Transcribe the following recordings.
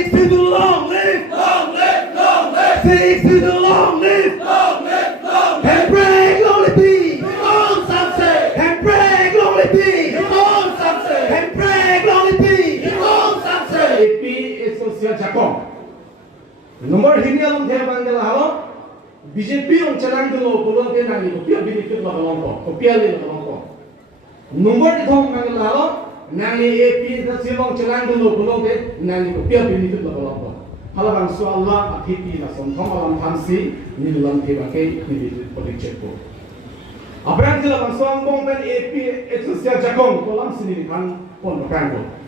Six to the long live. Long live, long live. Six to the long live. Long live, long live. And brag lonely be. Long Samse. And brag lonely be. Long Samse. And brag lonely be. Long Samse. APHLC Jakong. Nomor hini alam dia panggil halo. BJP yang cenang dulu pulang ke nanti kopiah benefit lah kalau kopiah le kalau nomor itu panggil halo nanti APHLC yang cenang dulu pulang ke nanti kopiah benefit lah kalau halo bang Allah akhipi lah somthong alam pensi ni dalam tibakai ni politik ko apa yang jelas bang soal bong ben APHLC Jakong kolam sini kan pon beranggo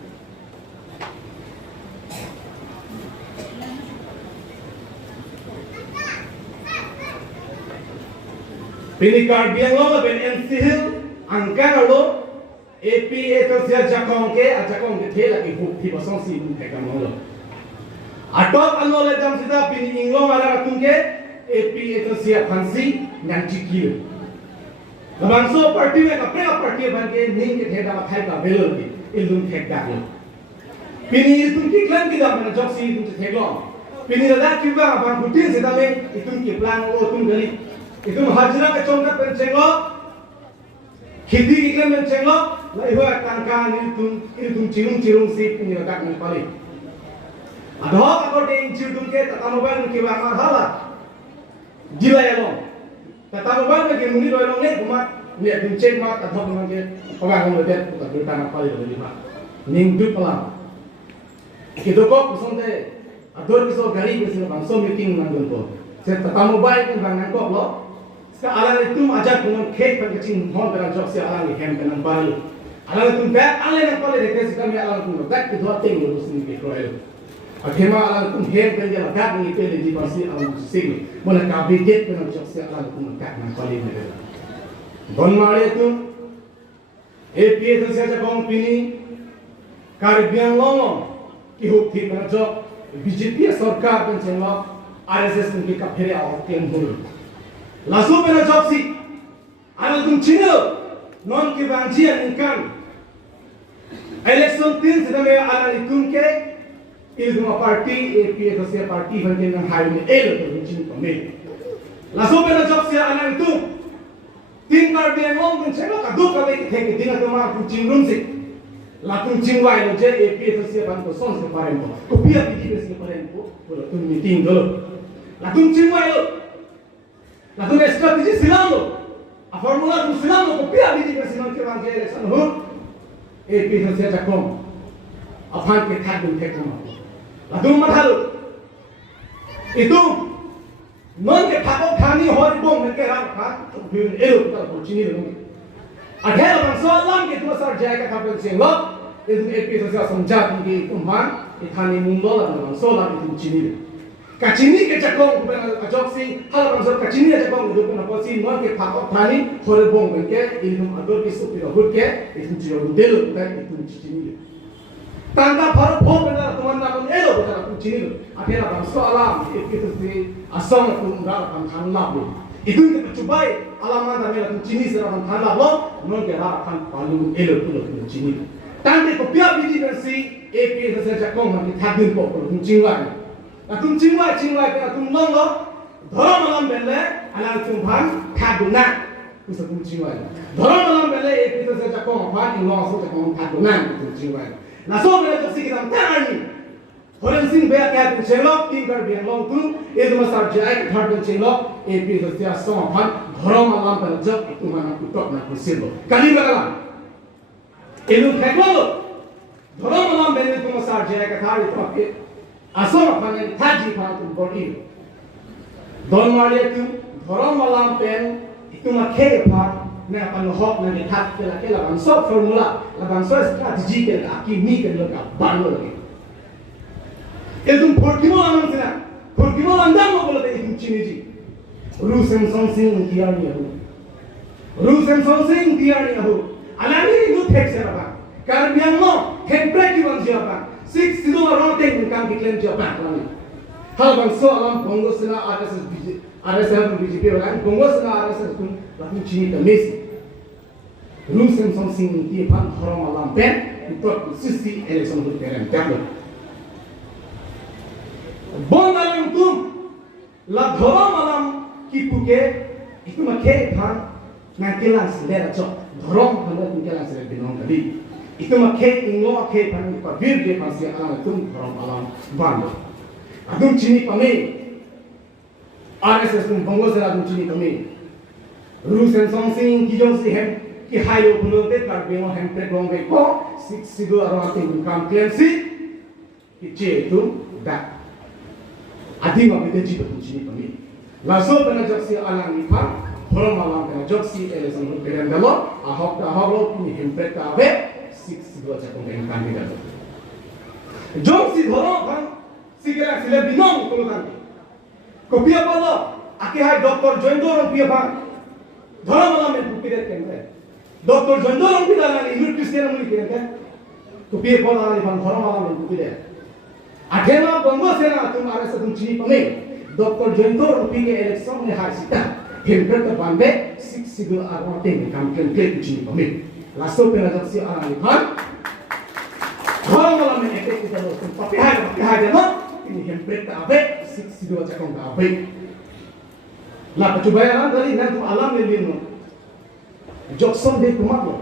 Pinikar biang lo ben NCHL angka lo APHLC Jakong ke thela ki huk thi basong si bun thekam lo atok alo le jam sida pin inglo mala ratung ke APHLC phansi nanti kilo labangso party me kapre party ban ke ning ke theda thai ka belo ki ilum thek da lo pini itum ki klan ki da mana joksi itum theklo pini da ki ba ban putin sida me itum ki plan lo tum gali itu hajra ke chongka pencenglo khiti iklan pencenglo lai hoa tangka ni tum cirung si pini rak ni pali adho ako ding chudum ke tatamoban ke ba ma hala jila yalong tatamoban ke muni roilong ne kuma ni tum chek ma ta thok ma ke pagang mo de ta dur ta pali ro lima ning du pala ke do ko kusonde ador kiso gari ke bang so meeting nang gon se tatamoban ke bang nang ko lo alang itu ajak dengan cake packaging hon dengan jok si alang ikan dengan baru alang itu bag alang yang paling dekat kami alang itu bag itu dua ting lulus ni keroel akhirnya alang itu hem kerja bag ni pele di pasti alang itu sih mana kabinet dengan jok si alang itu bag dengan paling dekat bon mari itu APHLC Jakong pini karbiang lolong kihuk thi dengan jok BJP सरकार पेंशन लो RSS उनके कफेरे और klemhur langsung pada job si, ada tum cina, non kebancian ikan. Election tin sedang ada itum ke, itu cuma parti APHLC parti bagi yang hari ini elo tu pemil. Langsung pada job si ada itu, tin karbian long pun cina kaduk kali kita tinggal tu mah tum cingrum si, langsung cingwai lo je APHLC ban kosong separuh tu, kopiah di sini separuh tu, boleh tum meeting dulu, langsung cingwai lo. Nah, tu strategi silang lo, formula tu silang lo, kopiah di sini silang kira kira election hur, APHLC Jakong, aphan kethak pun kethak mana, lalu mana lo, itu non kethak kami hori bom mereka kan, tujuan elu kita bercini lo, akhirnya bangsa alam kita masar jaya kethak pencing lo, itu APHLC samjat mungkin kumpan, ikhani mundo lah bangsa alam itu bercini lo. Kacini ke Jakong bukan ajoksi, hal bangsa kacini ke Jakong itu pun apa sih? Non ke pakok tani, hore bong bengke, itu ador kisu pirahut ke, itu jauh dulu bukan itu cini. Tanda baru bong benar teman teman elo bukan itu cini. Akhirnya bangsa alam itu si asam itu enggak akan tanah lo. Itu kita coba alam mana mereka cini serang tanah lo, non ke akan palu elo itu cini. Tanda kopiah biji versi APHLC Jakong nanti tagin pok itu cini lagi. Atum cingwai ke atum long lo, Dhorom alam belle, alang tumpan kaduna, usah atum cingwai. Dhorom alam belle, APHLC Jakong aphan inglo asu Jakong kaduna atum cingwai. Naso belle joksi kita tangan ni, horen sing bea kaya atum cenglo, tingkar biang long tu, itu masar jaya ke thar atum cenglo, APHLC asong aphan Dhorom alam belle jok itu mana kutok na kusir lo. Kali bagaimana? Ilmu theklo lo, Dhorom alam belle itu masar jaya ke thar itu apa? Asal apa yang tadi pada body, don malah itu Dhorom alam pen itu makai apa? Nih apa lohok nanti tak kela bangsa formula, bangsa strategi ke aki mi ke loka baru lagi. Itu pergi malam sana, pergi malam dah mau boleh itu cini ji. Rusem sonsing tiar ni aku, rusem sonsing tiar ni aku. Alami itu tek siapa? Karena yang mau template itu siapa? Six itu orang teng kan diklaim siapa lagi. Hal bangsa alam Bongo sena RSS BJP orang Bongo sena RSS pun lalu cini temesi. Rusem sonsing tiar Dhorom alam pen itu sisi election tu keren. Bon alang tum la Dhorom alam kipuke itu makhe phan na kelang sile cho Dhorom phan na kelang sile binong kali itu makhe inglo makhe phan pa bir je phan se alang tum Dhorom alam ban adum chini pame RSS tum bongo sera adum chini pame rules and something ki jong si hem ki hayo puno de kar bemo hem pre gong be ko sigo arwa ting kam klemsi ki che tum da adi ma bide ji tum chini pame la so bana joksi alang ni phan Dhorom alam bana joksi eleson hu peren dalo ahok lo ni hem pre ta be sigo cha kong hem kam dalo joksi Dhorom phan sikela sile binong kulo kan kopia pala ake hai Dr. Dhorom pia phan Dhorom alam men pupire kendre Dr. Dhorom pila na ni Christian muni kendre kopia pala ni phan Dhorom alam men pupire akhema bongo sena tum arasa tum chini pame Dr. Dhorom pike election ne hai sita hemper ta banbe sik sigul arwa te kam ken ke chini pame lasto pena jaksi ara ni phan Dhorom alam men ete kita lo tum papi hai no ini hemper ta abe sik sigul cha kong ta abe la pacubayaran dari nan tum alam ne lino jokson de kumalo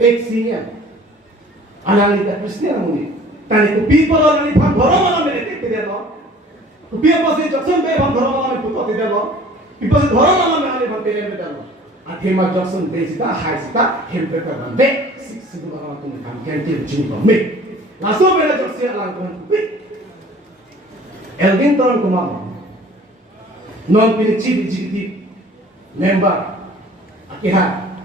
ek senior alali ta Christian muni tani ko people alali phan Dhorom alam ne ete kide lo ko people se jokson be phan Dhorom alam puto kide lo people se Dhorom alam ne ale phan pele me dalo athema jokson be sita hai sita hempe ka ban be sik sigul alam tum kam ken ti chini ko me laso be na jokse alam tum Elvin Toron kumalo non chief executive member akiha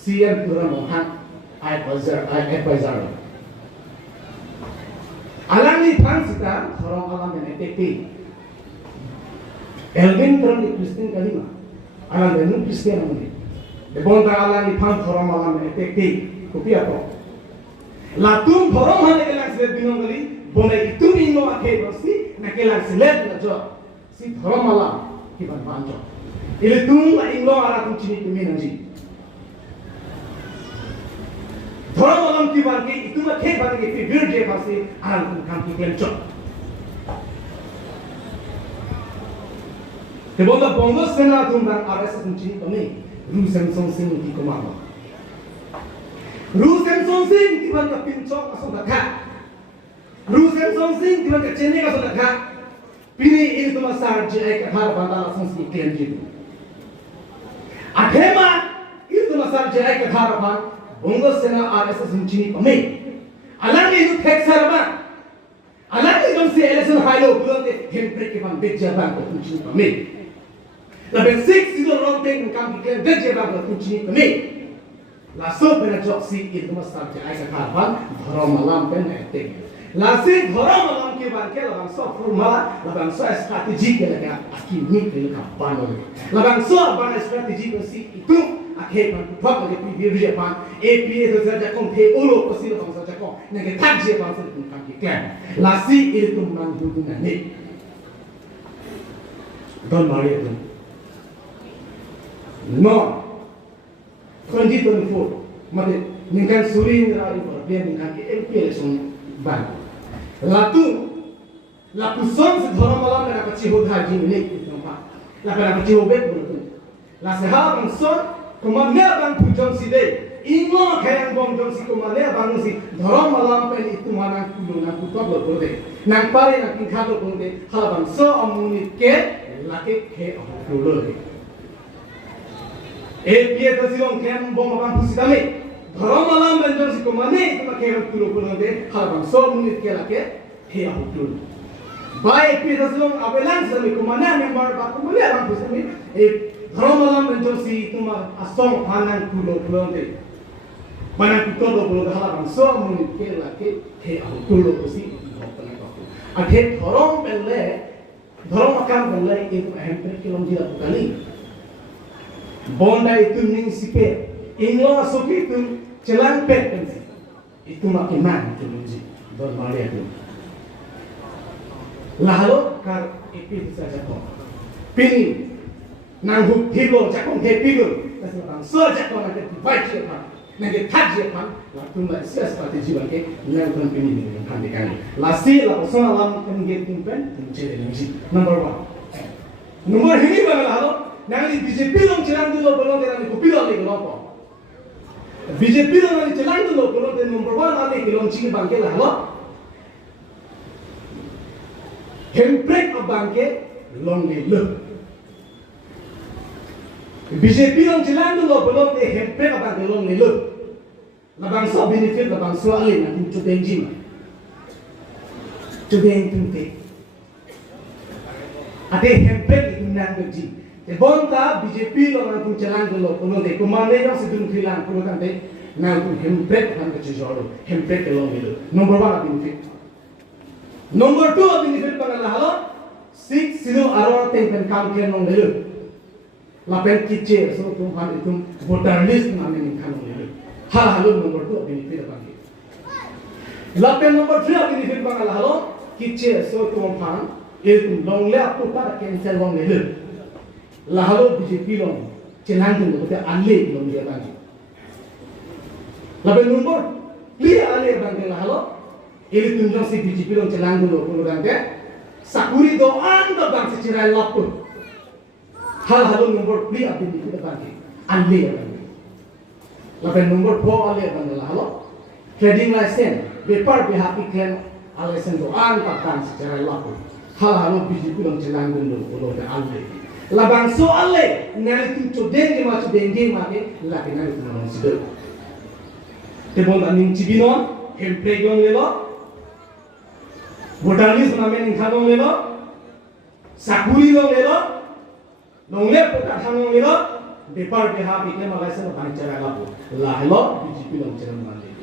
CM Dhorom han advisor alani phan sita Dhorom alam men ete Elvin Toron di Christian kalima alam men Christian amuni de bonda alani phan Dhorom alam men ete kopia ko latum Dhorom han kelang sile binong kali bona itu ingo akhe bosi na kelang sile na jo si Dhorom alam kiban banjo ile tum la inglo ara tum chini tumi nanji Dhorom alam kiban ke itu ma khe ban ke vir je pase aral tum kam ki klem chok te bonda bongo sena tum ran arasa tum chini tumi rules and something ki komando rules and something kiban ka pinchok aso dakha rules and something kiban ka chene ka so dakha Pini ini tu masa jek har bandala sanski claim jitu. Akhema ini tu masa jek har ban bongo sena RSS chini pame. Alang ini tek sarba. Alang ini se election hailo bulote hempre ke ban beja ban ko chini pame. Laben 6 is wrong thing kam claim beja ban ko chini pame. La so bena joksi itu masa jek har ban Dhorom alam ben ete. Lasi Dhorom alam ke ban ke labang so formula labang so strategi ke laga aki ni ke ka pano labang so ban strategi ko si itu akhe ban thok ke pi bi pan APHLC ja kom the ulo ko si labang so ja ko ne ke thak je ban so kun kam ki klan lasi itu man du na ni don mari tu no 2024 mate ningkan suri ngai ko dia ningkan ke APHLC ban Latu son se Dhorom alam na kachiho dhaji ni tempat la kana kachiho bet bulu la se ha bang son kumane bang pujong si de ingo khayang bong jong si kumane bang si Dhorom alam pe itu mana kulo na kutok lo bulu de nang pare na kin khado bulu de ha bang so amuni ke la ke khe kulo de e pie to silong kem bong bang pusidame Dhorom alam benjong si kumane itu pakai kulo kulo de halbang so munit ke lake he aku kulo baik pi daslong abelan sami kumane member ba kumane bang pusami Dhorom alam benjong si itu ma asong panan kulo kulo de panan kulo kulo de halbang so munit ke lake he aku kulo si bopana ko akhe Dhorom pelle Dhorom akan pelle itu hampir kilometer kali bonda itu ning sipe Inglo suki itu celang pet pensi itu makiman itu muji don maria itu lalu kar ipi saja kok pini nanghu higo cakong he pigo tapi bang so cakong ada baik siapa nanti thajia pan waktu nak sia strategi bangke nang kan pini ni kan dekan lasi la person alam engage timpen chere ngi number 1 number ini bangala halo nanti BJP long chilang dulu bolong dengan kopi lagi kelompok BJP long nanti chilang dulu bolong dengan number 1 nanti kelong cing bangke lah halo hemprek abangke long ni le BJP long chilang dulu bolong dengan hemprek abangke long ni le labang so benefit labang so alin nanti cuteng jim cuteng tunte ate hemprek nang berjim bonta BJP lo nang jalan dulu kuno de kumane yang sedung hilang kuno kan de nang hemprek kan ke joro hemprek lo milu number 1 benefit number 2 benefit panala halo 6 sino aron ten pen kam ken nong milu lapen kiche so tum han itum voter list name ni kan milu hal halo number 2 benefit pangi lapen number 3 benefit panala halo kiche so tum han itum long le apu ta cancel long milu lahalo BJP long chelang tu betul anle long dia bagi. Lalu nombor clear anle bagi lahalo. Ini tunjuk si BJP long chelang tu loh bagi. Sakuri do anda bangsa cerai lapun. Hal nombor clear BJP bagi anle bagi. Lalu nombor 4 anle bagi lahalo. Trading license, paper pihak iklan license do anda bangsa cerai lapun. Hal BJP long chelang tu loh bagi anle. Labang soale nari tu codeng di mati lagi nari tu orang sido. Tebon aning cibino hempreyong lelo, botanis namen ingkanong lelo, sakuri long lelo, longle pokat hanong lelo, depar pihak iklan Malaysia na pancara lapo. Lahelo BJP long cerang mandi.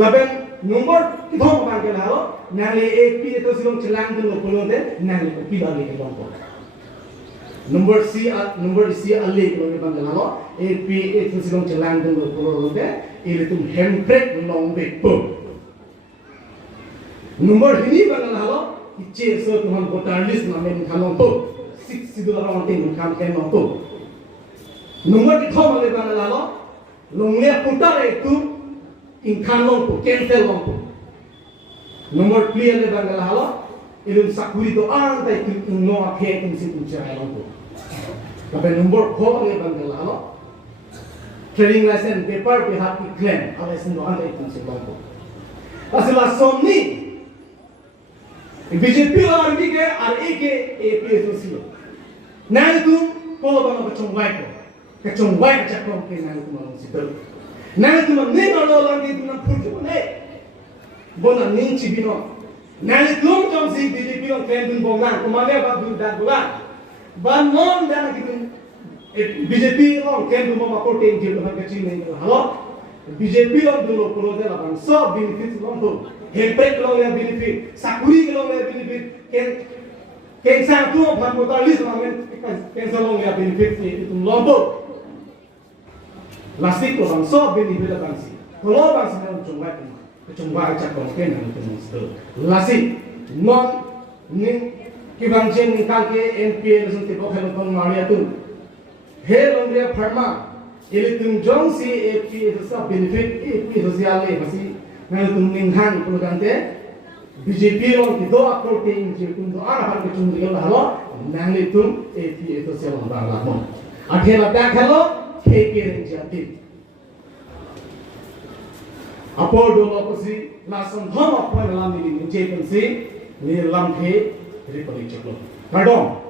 Laben nomor kita panggil halo. Nali AP itu silong celang tu lokolon deh, nali kopi lagi kelompok. Nomor C alih kalau ni bangga lalu, AP itu silong celang tu lokolon deh, ini tu hemprek long bepo. Nomor ini bangga lalu, ice so tu ham voter list namen kalong tu, 6 sidul orang ting kam kalong tu. Nomor kita bangga bangga lalu, longnya putar itu ingkan long tu, cancel long tu. Nomor clear le bangala halo ilun sakuri do anta itu no aphe kin si pucha halo to tapi nomor 4 le bangala halo trading license paper pihak iklan license do anta itu si bangko asla somni BJP la RB ke RA ke APHLC na itu ko bang kachongwai ko kachongwai chakong ke na itu malong si to na itu ne no lang itu na phuju ne bona ning cibino nali tum tom si BJP long claim dun bongan kumane ba du dan bulan ba non dan kitu BJP long claim dun ma ko ten je ha kachi nei halo BJP long dun lo ko de la ban so benefit long to hemprek long ya benefit sakuri long ya benefit ken sa tu ba mo ta list namen ken sa long ya benefit itu long to lasik ko ban so benefit la ban si ko lo ban si long chungwa kecungguan cakap mungkin yang itu mesti lasi non ni kibangjen kaki NPL sunti bokhel kon maria tu he longria pharma ini tunjong si AP itu sah benefit AP sosial masih nang tuninghan kulgante BJP long itu approaching je kun do ara har kecungguan halo nang itu AP itu sosial bangla mon akhirnya tak halo KK renjati Apo dulu pasti langsung ham apa yang dalam ini menjadi pensi ni lamhe dari politik lo. Pardon.